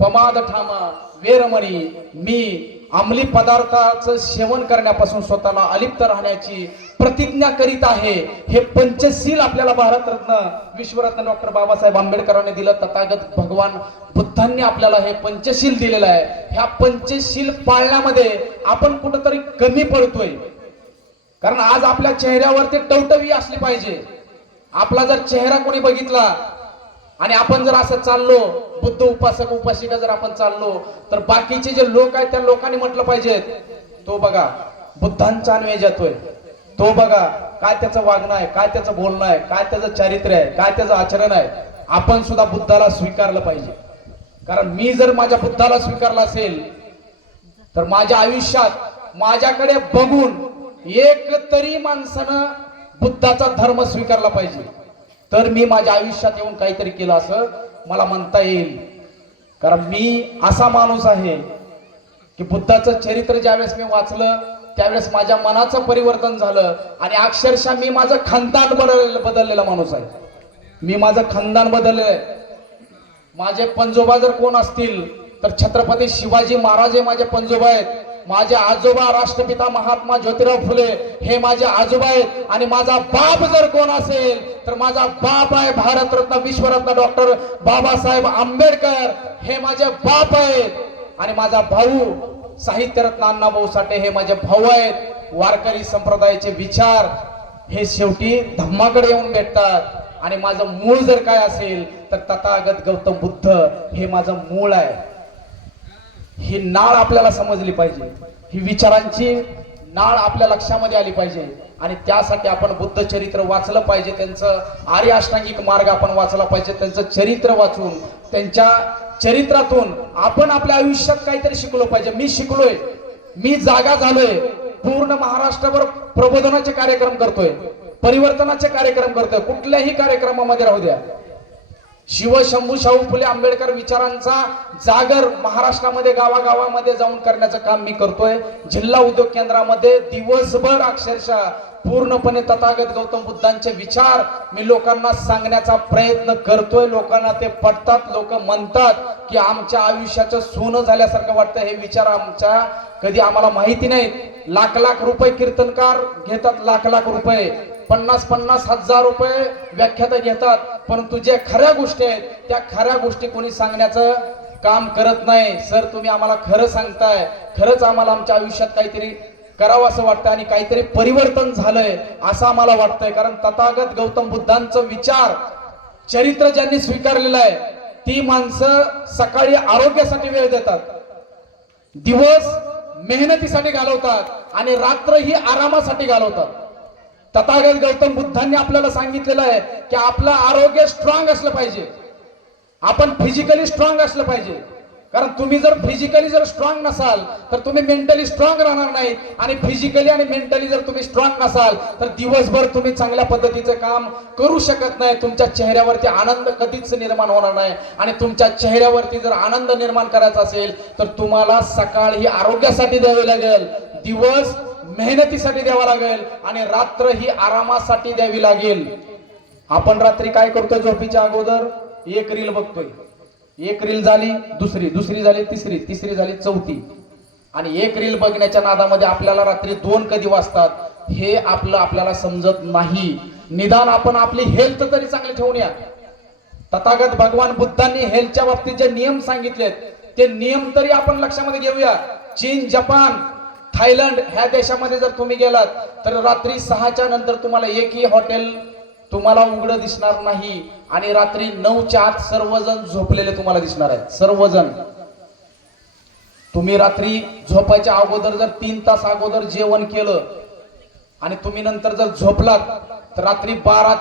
पमाद ठामा वेरमणी, मी अंमली पदार्थाचं सेवन करण्यापासून स्वतःला अलिप्त राहण्याची प्रतिज्ञा करीत आहे. हे पंचशील आपल्याला भारतरत्न विश्वरत्न डॉक्टर बाबासाहेब आंबेडकरांनी दिलं. तथागत भगवान बुद्धांनी आपल्याला हे पंचशील दिलेलं आहे. ह्या पंचशील पाळण्यामध्ये आपण कुठंतरी कमी पडतोय. कारण आज आपल्या चेहऱ्यावरती टवटवी असली पाहिजे. आपला जर चेहरा कोणी बघितला आणि आपण जर असं चाललो बुद्ध उपासक उपासिका जर आपण चाललो तर बाकीचे जे लोक आहेत त्या लोकांनी म्हटलं पाहिजे तो बघा बुद्धांचा अन्वेष येतोय, तो बघा काय त्याचं वागणं आहे, काय त्याचं बोलणं आहे, काय त्याचं चारित्र्य आहे, काय त्याचं आचरण आहे. आपण सुद्धा बुद्धाला स्वीकारलं पाहिजे. कारण मी जर माझ्या बुद्धाला स्वीकारलं असेल तर माझ्या आयुष्यात माझ्याकडे बघून एक तरी माणसानं बुद्धाचा धर्म स्वीकारला पाहिजे, तर मी माझ्या आयुष्यात येऊन काहीतरी केलं असं मला म्हणता येईल. कारण मी असा माणूस आहे की बुद्धाचं चरित्र ज्यावेळेस मी वाचलं त्यावेळेस माझ्या मनाचं परिवर्तन झालं आणि अक्षरशः मी माझं खानदान बदललेला माणूस आहे. मी माझं खानदान बदललंय. माझे पंजोबा जर कोण असतील तर छत्रपती शिवाजी महाराज हे माझे पंजोबा आहेत. माझे आजोबा राष्ट्रपिता महात्मा ज्योतिराव फुले हे माझे आजोबा आहेत. आणि माझा बाप जर कोण असेल तर माझा बाप आहे भारतरत्न विश्वरत्न डॉक्टर बाबासाहेब आंबेडकर हे माझे बाप आहेत. आणि माझा भाऊ साहित्यरत्न अण्णाभाऊ साठे हे माझे भाऊ आहेत. वारकरी संप्रदायाचे विचार हे शेवटी धम्माकडे येऊन भेटतात. आणि माझं मूळ जर काय असेल तर तथागत गौतम बुद्ध हे माझं मूळ आहे. ही नाळ आपल्याला समजली पाहिजे, ही विचारांची नाळ आपल्या लक्षामध्ये आली पाहिजे. आणि त्यासाठी आपण बुद्ध चरित्र वाचलं पाहिजे. त्यांचं आर्य अष्टांगिक मार्ग आपण वाचला पाहिजे. त्यांचं चरित्र वाचून त्यांच्या चरित्रातून आपण आपल्या आयुष्यात काहीतरी शिकलो पाहिजे. मी शिकलोय, मी जागा झालोय. पूर्ण महाराष्ट्रभर प्रबोधनाचे कार्यक्रम करतोय, परिवर्तनाचे कार्यक्रम करतोय. कुठल्याही कार्यक्रमामध्ये राहू द्या, शिवशंभू शाहू फुले आंबेडकर विचारांचा जागर महाराष्ट्रामध्ये गावागावामध्ये जाऊन करण्याचं काम मी करतोय. जिल्हा उद्योग केंद्रामध्ये दिवसभर अक्षरशः पूर्णपणे तथागत गौतम बुद्धांचे विचार मी लोकांना सांगण्याचा प्रयत्न करतोय. लोकांना ते पटतात. लोक म्हणतात की आमच्या आयुष्याचं सोनं झाल्यासारखं वाटतं. हे विचार आमच्या कधी आम्हाला माहिती नाही. लाख लाख रुपये कीर्तनकार घेतात, लाख लाख रुपये, 50-50 हजार रुपये व्याख्याता घेतात. परंतु जे खऱ्या गोष्टी आहेत त्या खऱ्या गोष्टी कोणी सांगण्याचं काम करत नाही. सर तुम्ही आम्हाला खरं सांगताय, खरंच आम्हाला आमच्या आयुष्यात काहीतरी करावं असं वाटतं आणि काहीतरी परिवर्तन झालंय असं आम्हाला वाटतंय. कारण तथागत गौतम बुद्धांचं विचार चरित्र ज्यांनी स्वीकारलेलं आहे ती माणसं सकाळी आरोग्यासाठी वेळ देतात, दिवस मेहनतीसाठी घालवतात आणि रात्र ही आरामासाठी घालवतात. तथागत गौतम बुद्धांनी आपल्याला सांगितलेलं आहे की आपलं आरोग्य स्ट्रॉंग असलं पाहिजे, आपण फिजिकली स्ट्रॉंग असलं पाहिजे. कारण तुम्ही जर फिजिकली जर स्ट्रॉंग नसाल तर तुम्ही मेंटली स्ट्रॉंग राहणार नाही. आणि फिजिकली आणि मेंटली जर तुम्ही स्ट्रॉंग नसाल तर दिवसभर तुम्ही चांगल्या पद्धतीचं काम करू शकत नाही. तुमच्या चेहऱ्यावरती आनंद कधीच निर्माण होणार नाही. आणि तुमच्या चेहऱ्यावरती जर आनंद निर्माण करायचा असेल तर तुम्हाला सकाळ ही आरोग्यासाठी द्यावी लागेल, दिवस मेहनतीसाठी द्यावा लागेल आणि रात्र ही आरामासाठी द्यावी लागेल. आपण रात्री काय करतोय? झोपीच्या अगोदर एक रील बघतोय. एक रील झाली दुसरी, दुसरी झाली तिसरी, तिसरी झाली चौथी. आणि एक रील बघण्याच्या नादामध्ये आपल्याला रात्री 2 कधी वाजतात हे आपल्याला समजत नाही. निदान आपण आपली हेल्थ तरी चांगली ठेवून या. तथागत भगवान बुद्धांनी हेल्थच्या बाबतीत जे नियम सांगितलेत ते नियम तरी आपण लक्षामध्ये घेऊया. चीन, जपान, थायलंड ह्या देशामध्ये जर तुम्ही गेलात तर रात्री 6च्या नंतर तुम्हाला एकही हॉटेल तुम्हाला उघडं दिसणार नाही. आणि रात्री 9च्या आत सर्वजण झोपलेले तुम्हाला दिसणार आहेत. सर्वजण. तुम्ही रात्री झोपायच्या अगोदर जर 3 तास अगोदर जेवण केलं आणि तुम्ही नंतर जर झोपलात तर रात्री 12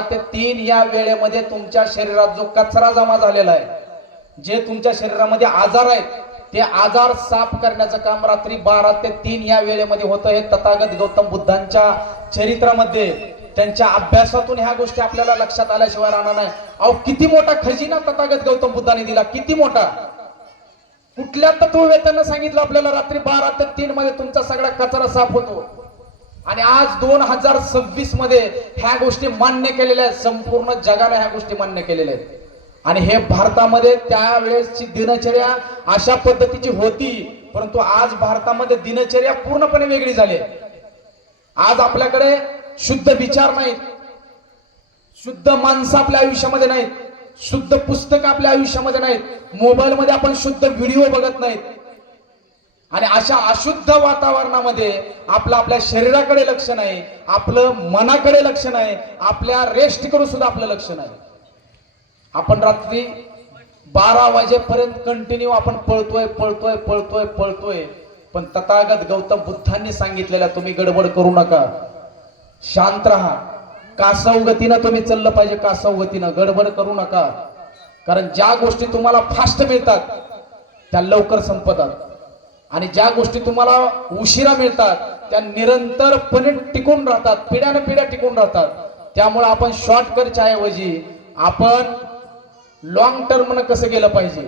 ते 3 या वेळेमध्ये तुमच्या शरीरात जो कचरा जमा झालेला आहे, जे तुमच्या शरीरामध्ये आजार आहेत ते आजार साफ करण्याचं काम रात्री 12 ते 3 या वेळेमध्ये होतं. हे तथागत गौतम बुद्धांच्या चरित्रामध्ये त्यांच्या अभ्यासातून ह्या गोष्टी आपल्याला लक्षात आल्याशिवाय राहणार नाही. अहो किती मोठा खजिना तथागत गौतम बुद्धाने दिला, किती मोठा. कुठल्या तत्ववेत्यानं सांगितलं आपल्याला रात्री 12 ते 3 मध्ये तुमचा सगळा कचरा साफ होतो. आणि आज 2026 मध्ये ह्या गोष्टी मान्य केलेल्या आहेत. संपूर्ण जगाला ह्या गोष्टी मान्य केलेल्या आहेत. आणि हे भारतामध्ये त्यावेळेसची दिनचर्या अशा पद्धतीची होती, परंतु आज भारतामध्ये दिनचर्या पूर्णपणे वेगळी झाली. आज आपल्याकडे शुद्ध विचार नाहीत, शुद्ध माणसं आपल्या आयुष्यामध्ये नाहीत, शुद्ध पुस्तक आपल्या आयुष्यामध्ये नाहीत, मोबाईल मध्ये आपण शुद्ध व्हिडिओ बघत नाहीत. आणि अशा अशुद्ध वातावरणामध्ये आपल्या शरीराकडे लक्ष नाही, आपलं मनाकडे लक्ष नाही, आपल्या रेस्टकडे सुद्धा आपलं लक्ष नाही. आपण रात्री 12 वाजेपर्यंत कंटिन्यू आपण पळतोय पळतोय पळतोय पळतोय. पण तथागत गौतम बुद्धांनी सांगितलेल्या तुम्ही गडबड करू नका, शांत राहा, कासव गतीनं तुम्ही चाललं पाहिजे, कासव गतीनं गडबड करू नका. कारण ज्या गोष्टी तुम्हाला फास्ट मिळतात त्या लवकर संपतात, आणि ज्या गोष्टी तुम्हाला उशिरा मिळतात त्या निरंतरपणे टिकून राहतात, पिढ्याने पिढ्या टिकून राहतात. त्यामुळे आपण शॉर्टकटच्या ऐवजी आपण लॉंग टर्मनं कसं गेलं पाहिजे,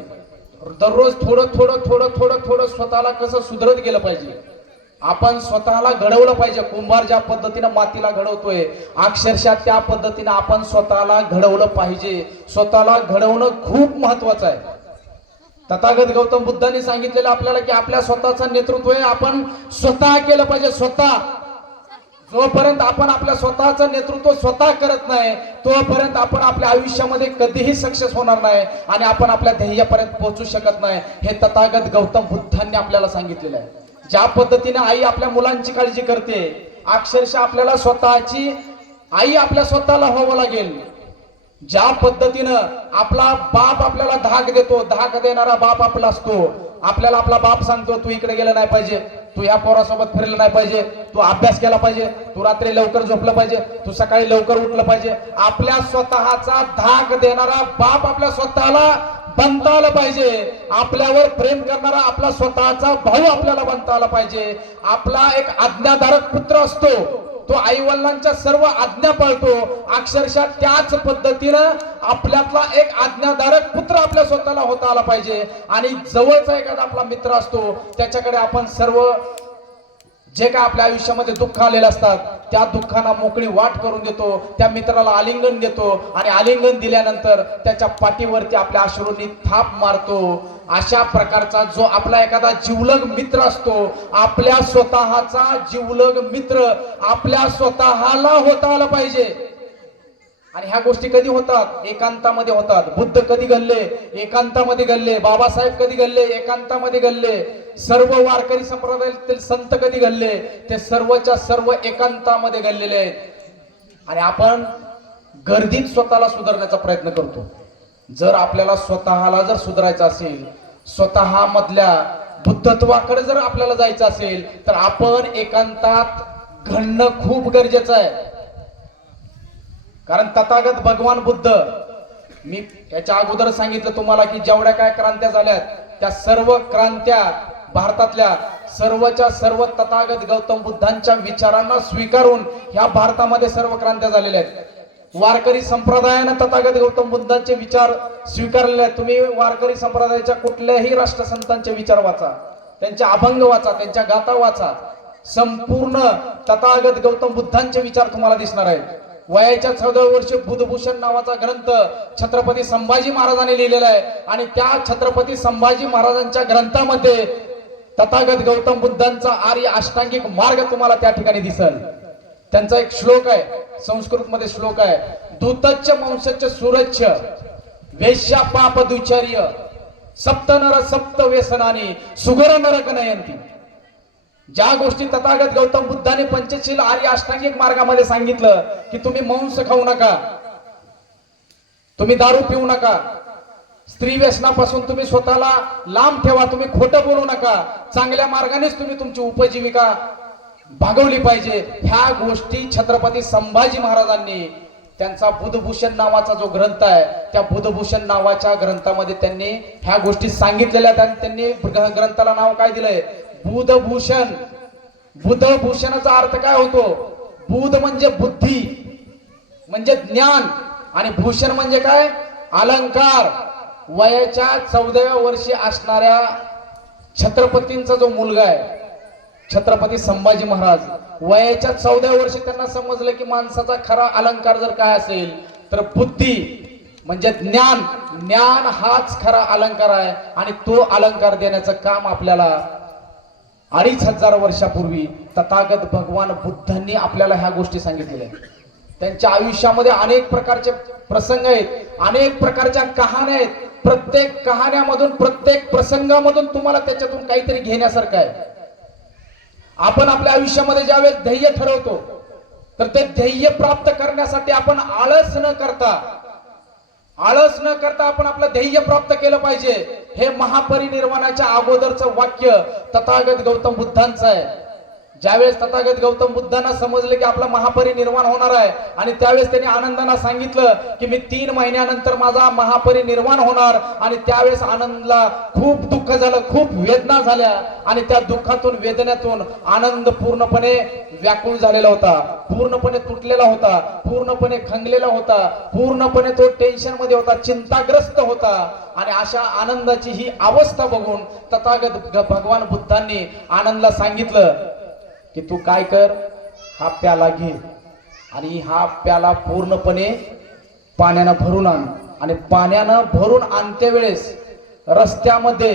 दररोज थोडं थोडं थोडं थोडं थोडं स्वतःला कसं सुधरत गेलं पाहिजे, आपण स्वतःला घडवलं पाहिजे. कुंभार ज्या पद्धतीनं मातीला घडवतोय, अक्षरशः त्या पद्धतीनं आपण स्वतःला घडवलं पाहिजे. स्वतःला घडवणं खूप महत्वाचं आहे. तथागत गौतम बुद्धांनी सांगितलेलं आपल्याला की आपल्या स्वतःचं नेतृत्व आहे आपण स्वतः केलं पाहिजे. स्वतः जोपर्यंत आपण आपल्या स्वतःचं नेतृत्व स्वतः करत नाही तोपर्यंत आपण आपल्या आयुष्यामध्ये कधीही सक्सेस होणार नाही आणि आपण आपल्या ध्येयापर्यंत पोहोचू शकत नाही. हे तथागत गौतम बुद्धांनी आपल्याला सांगितलेलं आहे. ज्या पद्धतीने आई आपल्या मुलांची काळजी करते, अक्षरशः आपल्याला स्वतःची आई आपल्या स्वतःला व्हावं लागेल. ज्या पद्धतीनं आपला बाप आपल्याला धाक देतो, धाक देणारा बाप आपला असतो. आपल्याला आपला बाप सांगतो तू इकडे गेलं नाही पाहिजे, तू या पोरासोबत फिरलं नाही पाहिजे, तू अभ्यास केला पाहिजे, तू रात्री लवकर झोपलं पाहिजे, तू सकाळी लवकर उठलं पाहिजे. आपल्या स्वतःचा धाक देणारा बाप आपल्या स्वतःला बनता आलं पाहिजे. आपल्यावर प्रेम करणारा आपला स्वतःचा भाऊ आपल्याला बनता आला पाहिजे. आपला एक आज्ञाधारक पुत्र असतो, तो आई वडिलांच्या सर्व आज्ञा पाळतो. अक्षरशः त्याच पद्धतीनं आपल्यातला एक आज्ञाधारक पुत्र आपल्या स्वतःला होता आला पाहिजे. आणि जवळचा एखादा आपला मित्र असतो, त्याच्याकडे आपण सर्व जे काय आपल्या आयुष्यामध्ये दुःख आलेलं असतात त्या दुःखांना मोकळी वाट करून देतो, त्या मित्राला आलिंगन देतो आणि आलिंगन दिल्यानंतर त्याच्या पाठीवरती आपल्या अश्रूंनी थाप मारतो. अशा प्रकारचा जो आपला एखादा जिवलग मित्र असतो, आपल्या स्वतःचा जिवलग मित्र आपल्या स्वतःला होता आला पाहिजे. आणि ह्या गोष्टी कधी होतात? एकांतामध्ये होतात. बुद्ध कधी घडले? एकांतामध्ये घडले. बाबासाहेब कधी घडले? एकांतामध्ये घडले. सर्व वारकरी संप्रदायातील संत कधी घडले? ते सर्वच्या सर्व एकांतामध्ये घडलेले आहेत. आणि आपण गर्दीत स्वतःला सुधारण्याचा प्रयत्न करतो. जर आपल्याला स्वतःला जर सुधारायचं असेल, स्वतः मधल्या बुद्धत्वाकडे जर आपल्याला जायचं असेल तर आपण एकांतात घडणं खूप गरजेचं आहे. कारण तथागत भगवान बुद्ध, मी याच्या अगोदर सांगितलं तुम्हाला की जेवढ्या काय क्रांत्या झाल्यात त्या सर्व क्रांत्या भारतातल्या सर्वच्या सर्व तथागत गौतम बुद्धांच्या विचारांना स्वीकारून ह्या भारतामध्ये सर्व क्रांत्या झालेल्या आहेत. वारकरी संप्रदायानं तथागत गौतम बुद्धांचे विचार स्वीकारलेले आहेत. तुम्ही वारकरी संप्रदायाच्या कुठल्याही राष्ट्रसंतांचे विचार वाचा, त्यांचे अभंग वाचा, त्यांच्या गाथा वाचा, संपूर्ण तथागत गौतम बुद्धांचे विचार तुम्हाला दिसणार आहेत. वयाच्या 14व्या वर्षी बुधभूषण नावाचा ग्रंथ छत्रपती संभाजी महाराजांनी लिहिलेला आहे आणि त्या छत्रपती संभाजी महाराजांच्या ग्रंथामध्ये तथागत गौतम बुद्धांचा आर्य अष्टांगिक मार्ग तुम्हाला त्या ठिकाणी दिसेल. त्यांचा एक श्लोक आहे, संस्कृत मध्ये श्लोक आहे, दूतच्च मंशच्च सुरच्च वेश्या पाप दुचर्य सप्त नर सप्त व्यसनानी सुगर नरक नयंती. ज्या गोष्टी तथागत गौतम बुद्धाने पंचशील आर्य अष्टांगिक मार्गामध्ये सांगितलं की तुम्ही मांस खाऊ नका, तुम्ही दारू पिऊ नका, स्त्री व्यसनापासून तुम्ही स्वतःला लांब ठेवा, तुम्ही खोटं बोलू नका, चांगल्या मार्गानेच तुम्ही तुमची उपजीविका भागवली पाहिजे. ह्या गोष्टी छत्रपती संभाजी महाराजांनी त्यांचा बुधभूषण नावाचा जो ग्रंथ आहे त्या बुधभूषण नावाच्या ग्रंथामध्ये त्यांनी ह्या गोष्टी सांगितलेल्या आहेत. त्यांनी ग्रंथाला नाव काय दिलंय? बुधभूषण. बुधभूषणाचा अर्थ काय होतो? बुध म्हणजे बुद्धी म्हणजे ज्ञान, आणि भूषण म्हणजे काय? अलंकार. वयाच्या 14व्या वर्षी असणाऱ्या छत्रपतींचा जो मुलगा आहे, छत्रपती संभाजी महाराज, वयाच्या 14व्या वर्षी त्यांना समजलं की माणसाचा खरा अलंकार जर काय असेल तर बुद्धी म्हणजे ज्ञान. ज्ञान हाच खरा अलंकार आहे, आणि तो अलंकार देण्याचं काम आपल्याला 2500 वर्षापूर्वी तथागत भगवान बुद्धांनी आपल्याला ह्या गोष्टी सांगितलेल्या आहेत. त्यांच्या आयुष्यामध्ये अनेक प्रकारचे प्रसंग आहेत, अनेक प्रकारच्या कहाण्या आहेत. प्रत्येक कहाण्यामधून, प्रत्येक प्रसंगामधून तुम्हाला त्याच्यातून काहीतरी घेण्यासारखं आहे. आपण आपल्या आयुष्यामध्ये ज्यावेळेस ध्येय ठरवतो तर ते ध्येय प्राप्त करण्यासाठी आपण आळस न करता आपण आपलं ध्येय प्राप्त केलं पाहिजे. हे महापरिनिर्वाणाच्या अगोदरचं वाक्य तथागत गौतम बुद्धांचं आहे. ज्यावेळेस तथागत गौतम बुद्धांना समजले की आपला महापरिनिर्वाण होणार आहे, आणि त्यावेळेस त्यांनी आनंदाला सांगितलं की मी 3 महिन्यानंतर माझा महापरिनिर्वाण होणार. आणि त्यावेळेस आनंदला खूप दुःख झालं, खूप वेदना झाल्या, आणि त्या दुःखातून, वेदनेतून आनंद पूर्णपणे व्याकुळ झालेला होता, पूर्णपणे तुटलेला होता, पूर्णपणे खंगलेला होता, पूर्णपणे तो टेन्शन मध्ये होता, चिंताग्रस्त होता. आणि अशा आनंदाची ही अवस्था बघून तथागत भगवान बुद्धांनी आनंदला सांगितलं की तू काय कर, हा प्याला घे, आणि हा प्याला पूर्णपणे पाण्यानं भरून आण. आणि पाण्यानं भरून आणते वेळेस रस्त्यामध्ये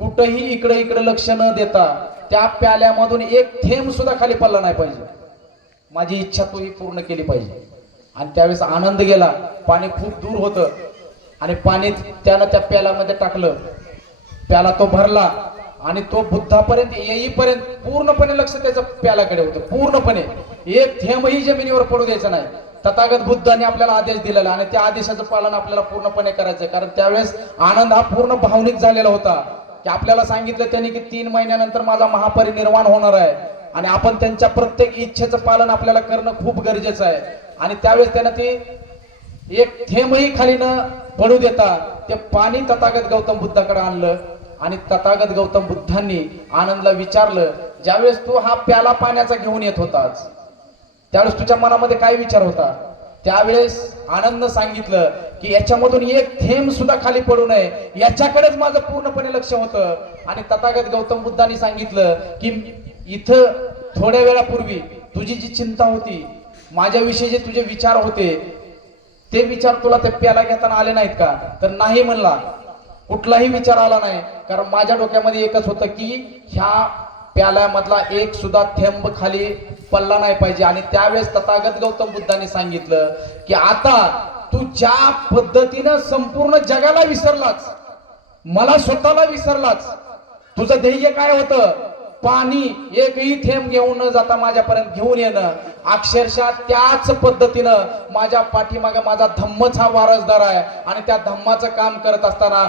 कुठेही इकडे इकडे लक्ष न देता त्या प्याल्यामधून एक थेंब सुद्धा खाली पडला नाही पाहिजे. माझी इच्छा तू ही पूर्ण केली पाहिजे. आणि त्यावेळेस आनंद गेला. पाणी खूप दूर होतं, आणि पाणी त्यानं त्या प्याल्यामध्ये टाकलं. प्याला तो भरला, आणि तो बुद्धापर्यंत येईपर्यंत पूर्णपणे लक्ष त्याचं प्यालाकडे होतं. पूर्णपणे एक थेंबही जमिनीवर पडू द्यायचं नाही. तथागत बुद्धांनी आपल्याला आदेश दिलेला, आणि त्या आदेशाचं पालन आपल्याला पूर्णपणे करायचं. कारण त्यावेळेस आनंद हा पूर्ण भावनिक झालेला होता की आपल्याला सांगितलं त्यांनी की 3 महिन्यानंतर माझा महापरिनिर्वाण होणार आहे, आणि आपण त्यांच्या प्रत्येक इच्छेचं पालन आपल्याला करणं खूप गरजेचं आहे. आणि त्यावेळेस त्यानं ती एक थेंबही खाली न पडू देता ते पाणी तथागत गौतम बुद्धाकडे आणलं. आणि तथागत गौतम बुद्धांनी आनंदला विचारलं, ज्यावेळेस तू हा प्याला पाण्याचा घेऊन येत होतास त्यावेळेस तुझ्या मनामध्ये काय विचार होता? त्यावेळेस आनंद सांगितलं की याच्यामधून एक थेंब सुद्धा खाली पडू नये, याच्याकडेच माझं पूर्णपणे लक्ष होतं. आणि तथागत गौतम बुद्धांनी सांगितलं की इथं थोड्या वेळापूर्वी तुझी जी चिंता होती, माझ्याविषयी जे तुझे विचार होते, ते विचार तुला ते प्याला घेताना आले नाहीत का? तर नाही म्हणला, कुठलाही विचार आला नाही. कारण माझ्या डोक्यामध्ये एकच होतं की ह्या प्याल्यामधला एक सुद्धा थेंब खाली पडला नाही पाहिजे. आणि त्यावेळेस तथागत गौतम बुद्धांनी सांगितलं की आता तू ज्या पद्धतीनं संपूर्ण जगाला विसरलाच, मला स्वतःला विसरलाच, तुझं ध्येय काय होतं? पाणी एकही थेंब घेऊन न जाता माझ्यापर्यंत घेऊन येणं. अक्षरशः त्याच पद्धतीनं माझ्या पाठीमागे माझा धम्मच हा वारसदार आहे, आणि त्या धम्माचं काम करत असताना